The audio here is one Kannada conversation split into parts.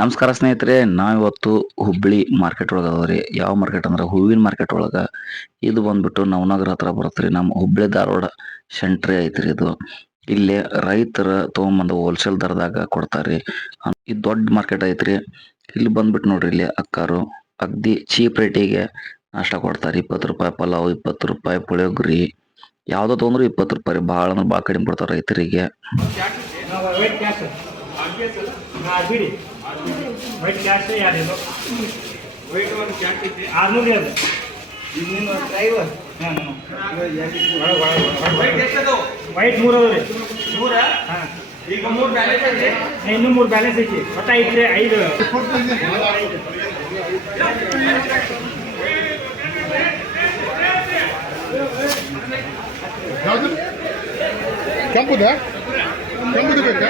ನಮಸ್ಕಾರ ಸ್ನೇಹಿತರೆ, ನಾವಿವತ್ತು ಹುಬ್ಬಳ್ಳಿ ಮಾರ್ಕೆಟ್ ಒಳಗೆ ಅದಾವ್ರಿ. ಯಾವ ಮಾರ್ಕೆಟ್ ಅಂದ್ರೆ ಹೂವಿನ ಮಾರ್ಕೆಟ್ ಒಳಗ. ಇದು ಬಂದ್ಬಿಟ್ಟು ನವನಗರ ಹತ್ರ ಬರುತ್ತ್ರಿ. ನಮ್ಮ ಹುಬ್ಬಳ್ಳಿ ಧಾರವಾಡ ಸೆಂಟ್ರಿ ಐತ್ರಿ ಇದು. ಇಲ್ಲಿ ರೈತರ ತಗೊಂಬಂದು ಹೋಲ್ಸೇಲ್ ದರದಾಗ ಕೊಡ್ತಾರ್ರಿ. ಇದು ದೊಡ್ಡ ಮಾರ್ಕೆಟ್ ಐತ್ರಿ. ಇಲ್ಲಿ ಬಂದ್ಬಿಟ್ಟು ನೋಡ್ರಿ, ಇಲ್ಲಿ ಅಕ್ಕಾರು ಅಗ್ದಿ ಚೀಪ್ ರೇಟಿಗೆ ನಾಷ್ಟ ಕೊಡ್ತಾರೆ. 20 ರೂಪಾಯಿ ಪಲಾವ್, 20 ರೂಪಾಯಿ ಪುಳಿಯೋಗರಿ, ಯಾವ್ದೋ ತೊಂದ್ರೆ 20 ರೂಪಾಯಿ. ಭಾಳ ಅಂದ್ರೆ ಭಾಳ ಕಡಿಮೆ ಕೊಡ್ತಾರೆ ರೈತರಿಗೆ. ವೈಟ್ ಕ್ಯಾಶ್ ಯಾರಿದು ವೈಟ್ ಒಂದು ಕ್ಯಾಶ್ ಐತಿ 600 ಅದು ಇನ್ನೇನು ಡ್ರೈವರ್ ವೈಟ್ 3 ಅದ ರೀ 3 ಹಾಂ ಈಗ 3 ಬ್ಯಾಲೆನ್ಸ್ ಐತಿ ಇನ್ನೂ 3 ಬ್ಯಾಲೆನ್ಸ್ ಐತಿ ಒಟ್ಟು ಐತ್ರಿ 5 ಯಾವುದು ಕೆಂಪುದ ಕೆಂಪುದು ಬೇಕಾ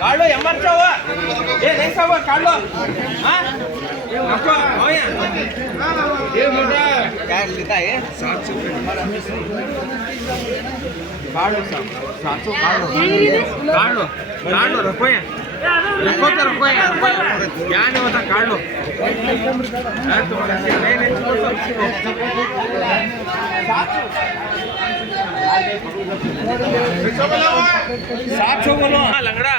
काढलो एमआरचाव ए नाही साव काढलो हा नको होय हे मोठा काय लिहिता आहे 700 काढलो 700 काढलो काढलो रुपये रुपये या नाही होता काढलो सात सौ बोलो लंगड़ा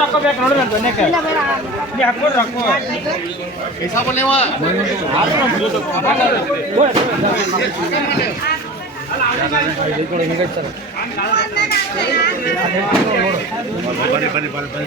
ಹಾಕೋಬೇಕು ನೋಡ್ರಿ ನೀ ಹಾಕೊಂಡು ಹಾಕೋ ಹಿಸಾಬ್ ಅಲ್ಲೇವಾ ಬನ್ನಿ ಬನ್ನಿ ಬನ್ನಿ ಬನ್ನಿ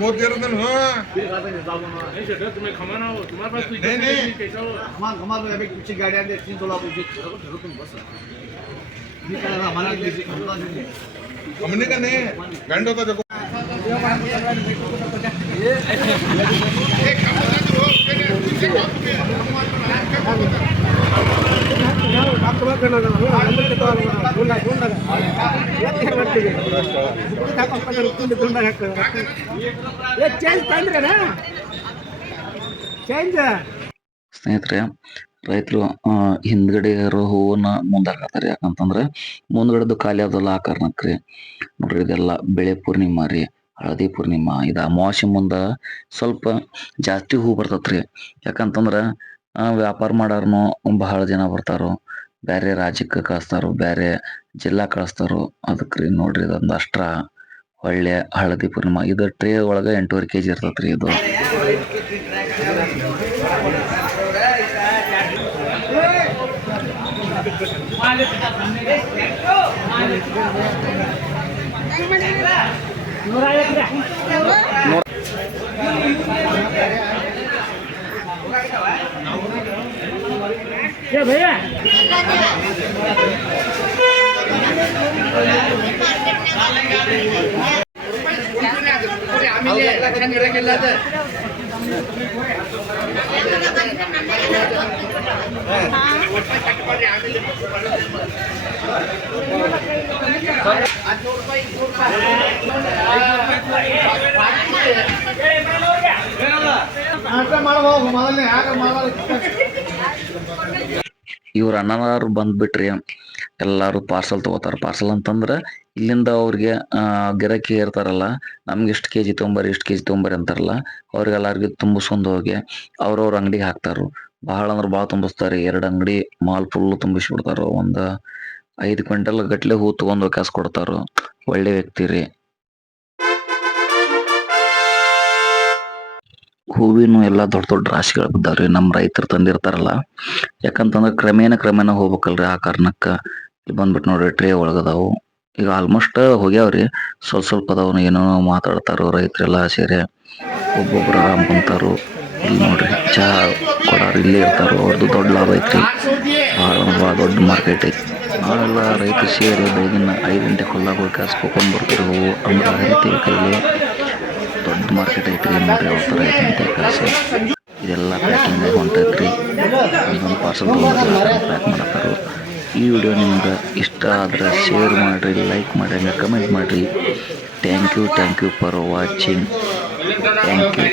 बहुत देर अंदर तुम्हें खमाना हो तुम्हारे पास नहीं कुछ गाड़ियां 300 लाख तुम बस हमने का नहीं बैंड होता देखो ಸ್ನೇಹಿತರೆ, ರೈತರು ಹಿಂದ್ಗಡೆ ಇರೋ ಹೂವನ್ನ ಮುಂದಾಕತ್ತಾರೆ. ಯಾಕಂತಂದ್ರೆ ಮುಂದ್ಗಡೆದು ಖಾಲಿ ಆದಲ್ಲ ಆ ಕಾರಣಕ್ರಿ. ನೋಡ್ರಿ, ಇದೆಲ್ಲ ಬೆಳೆ ಪೂರ್ಣಿಮಾ ರೀ, ಹಳದಿ ಪೂರ್ಣಿಮಾ. ಇದು ಅಮಾವಾಸ್ಯೆ ಮುಂದ ಸ್ವಲ್ಪ ಜಾಸ್ತಿ ಹೂ ಬರ್ತತ್ರಿ. ಯಾಕಂತಂದ್ರ ವ್ಯಾಪಾರ ಮಾಡಾರನು ಬಹಳ ಜನ ಬರ್ತಾರೋ, ಬೇರೆ ರಾಜ್ಯಕ್ಕೆ ಕಳಿಸ್ತಾರೋ, ಬೇರೆ ಜಿಲ್ಲಾ ಕಳಿಸ್ತಾರೋ. ಅದಕ್ರಿ ನೋಡ್ರಿ, ಇದೊಂದು ಅಷ್ಟ್ರ ಒಳ್ಳೆ ಹಳದಿ ಪೂರ್ಣಿಮಾ. ಇದು ಟ್ರೇ ಒಳಗ 8.5 kg ಇರ್ತತ್ರಿ ಇದು. ಏ ಭಯ್ಯ ಮಾಡಬಹುದು ಮೊದಲನೇ ಯಾಕ ಮಾಡಲ್ಲ ಇವ್ರ ಅಣ್ಣನವ್ರು ಬಂದ್ಬಿಟ್ರಿ ಎಲ್ಲಾರು ಪಾರ್ಸಲ್ ತಗೋತಾರ. ಪಾರ್ಸಲ್ ಅಂತಂದ್ರ ಇಲ್ಲಿಂದ ಅವ್ರಿಗೆ ಗಿರಾಕಿ ಇರ್ತಾರಲ್ಲ, ನಮ್ಗೆ ಇಷ್ಟು ಕೆಜಿ ತೊಂಬರಿ ಇಷ್ಟು ಕೆಜಿ ತೊಂಬರಿ ಅಂತಾರಲ್ಲ, ಅವ್ರಿಗೆಲ್ಲರಿಗೂ ತುಂಬಿಸ್ಕೊಂಡ್ ಹೋಗಿ ಅವ್ರವ್ರ ಅಂಗಡಿಗೆ ಹಾಕ್ತಾರು. ಬಹಳ ಅಂದ್ರೆ ಭಾಳ ತುಂಬಿಸ್ತಾರೆ. 2 ಅಂಗಡಿ ಮಾಲ್ ಫುಲ್ ತುಂಬಿಸ್ಬಿಡ್ತಾರ. 5 ಕ್ವಿಂಟಲ್ ಗಟ್ಲೆ ಹೂ ತಗೊಂಡ್ ಕಾಸು ಕೊಡ್ತಾರ. ಒಳ್ಳೆ ವ್ಯಕ್ತಿ ರೀ. ಹೂವಿನ ಎಲ್ಲ ದೊಡ್ಡ ದೊಡ್ಡ ರಾಶಿಗಳು ಬಿದ್ದಾವ್ರಿ. ನಮ್ಮ ರೈತರು ತಂದಿರ್ತಾರಲ್ಲ, ಯಾಕಂತಂದ್ರೆ ಕ್ರಮೇಣ ಹೋಗ್ಬೇಕಲ್ರಿ. ಆ ಕಾರಣಕ್ಕ ಇಲ್ಲಿ ಬಂದ್ಬಿಟ್ಟು ನೋಡ್ರಿ ಟ್ರೇ ಒಳಗದಾವು. ಈಗ ಆಲ್ಮೋಸ್ಟ್ ಹೋಗ್ಯಾವ್ರಿ, ಸ್ವಲ್ಪ ಅದಾವ. ಏನೋ ಮಾತಾಡ್ತಾರೋ ರೈತರೆಲ್ಲ ಸೇರಿ. ಒಬ್ಬೊಬ್ರು ಆರಾಮ್ ಕುಂತಾರು. ಇಲ್ಲಿ ನೋಡ್ರಿ ಚಹಾ ಕೊಡೋರು ಇಲ್ಲೇ ಇರ್ತಾರೋ. ಅವ್ರದ್ದು ದೊಡ್ಡ ಲಾಭ ಐತ್ರಿ. ಭಾಳ ದೊಡ್ಡ ಮಾರ್ಕೆಟ್ ಐತಿ. ನಾವೆಲ್ಲ ರೈತರು ಸೇರಿ ಬೆಳಗಿನ 5 ಗಂಟೆ ಹೊಲ್ದಾಗ ಹೋಗಿ ಕಾಸ್ಕೊಂಡ್ ಬರ್ತೀವಿ. ಹೂವು ಅಂದ್ರೆ ಹರಿತೀವಿ ಕೈಲಿ. ದೊಡ್ಡ ಮಾರ್ಕೆಟ್ ಐತ್ರಿ. ನೋಡ್ರಿ ಯಾವ ಥರ ಐತಿ ಅಂತ ಕೆಲಸ. ಇದೆಲ್ಲ ಪ್ಯಾಕಿಂಗ್ ಹೊಂಟೈತ್ರಿ. ಒಂದೊಂದು ಪಾರ್ಸಲ್ ಪ್ಯಾಕ್ ಮಾಡತ್ತಾರು. ಈ ವಿಡಿಯೋ ನಿಮ್ಗೆ ಇಷ್ಟ ಆದ್ರೆ ಶೇರ್ ಮಾಡಿರಿ, ಲೈಕ್ ಮಾಡಿ, ಹಂಗೆ ಕಮೆಂಟ್ ಮಾಡಿರಿ. Thank you for watching. Thank you.